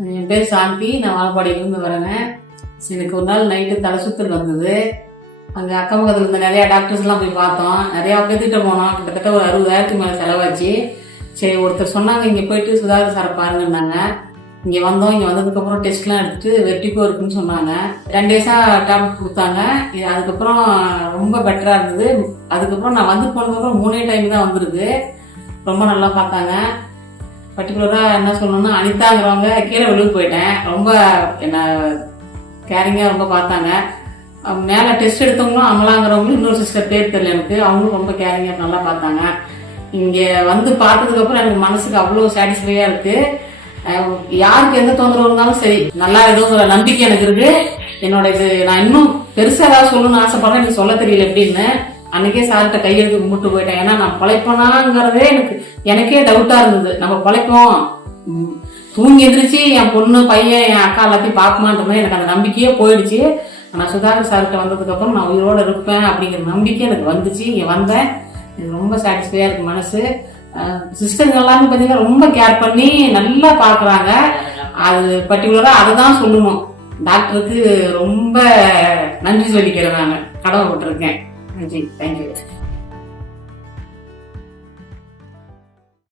என் பேர் சாந்தி. நான் வாழப்பாடியிலேருந்து வரேங்க. எனக்கு ஒரு நாள் நைட்டு தலை சுத்தல் வந்தது. அங்கே அக்கம் பக்கத்தில் இருந்த நிறையா டாக்டர்ஸ்லாம் போய் பார்த்தோம். நிறையா பேர்த்திட்ட போனோம். கிட்டத்தட்ட ஒரு 60,000க்கு மேலே செலவாச்சு. சரி, ஒருத்தர் சொன்னாங்க இங்கே போயிட்டு சுதாகர் சாரை பாருங்கன்னாங்க. இங்கே வந்தோம். இங்கே வந்ததுக்கப்புறம் டெஸ்ட்லாம் எடுத்துட்டு வெர்டிகோ இருக்குன்னு சொன்னாங்க. 2 டேஸாக டேப்லெட் கொடுத்தாங்க. அதுக்கப்புறம் ரொம்ப பெட்டராக இருந்தது. அதுக்கப்புறம் நான் வந்து போனதுக்கப்புறம் 3 டைம் தான் வந்திருக்கு. ரொம்ப நல்லா பார்த்தாங்க. பர்டிகுலராக என்ன சொல்லணும்னா, அனிதாங்கிறவங்க கீழே விழுந்து போயிட்டேன். ரொம்ப என்ன கேரிங்காக ரொம்ப பார்த்தாங்க. மேலே டெஸ்ட் எடுத்தவங்களும் அமலாங்கிறவங்களும் இன்னொரு சிஸ்டர் பேர் தெரியல எனக்கு, அவங்களும் ரொம்ப கேரிங்காக நல்லா பார்த்தாங்க. இங்கே வந்து பார்த்ததுக்கப்புறம் எனக்கு மனசுக்கு அவ்வளோ சாட்டிஸ்ஃபையாக இருக்குது. யாருக்கு எந்த தொந்தரவு இருந்தாலும் சரி நல்லா எதுவுங்கிற நம்பிக்கை எனக்கு இருக்கு. என்னோட இது நான் இன்னும் பெருசாக ஏதாவது சொல்லணும்னு ஆசைப்படுறேன். எனக்கு சொல்ல தெரியல எப்படின்னு. அன்னைக்கே சார்கிட்ட கையெழுத்து கும்பிட்டு போயிட்டேன். ஏன்னா நான் பிழைப்பனாங்கிறதே எனக்கே டவுட்டா இருந்தது. நம்ம பிழைப்போம், தூங்கி எந்திரிச்சு என் பொண்ணு பையன் என் அக்கா எல்லாத்தையும் பார்க்குமான்ற மாதிரி எனக்கு அந்த நம்பிக்கையே போயிடுச்சு. ஆனால் சுதாகர் சார்கிட்ட வந்ததுக்கு அப்புறம் நான் உயிரோட இருப்பேன் அப்படிங்கிற நம்பிக்கை எனக்கு வந்துச்சு. இங்கே வந்தேன். எனக்கு ரொம்ப சாட்டிஸ்ஃபையா இருக்கு மனசு. சிஸ்டருங்க எல்லாமே பார்த்தீங்கன்னா ரொம்ப கேர் பண்ணி நல்லா பார்க்குறாங்க. அது பர்டிகுலராக அதை தான் சொல்லணும். டாக்டருக்கு ரொம்ப நன்றி சொல்லிக்கிறேன். நான் கடவுள் விட்டுருக்கேன். நன்றி. தேங்க்யூ.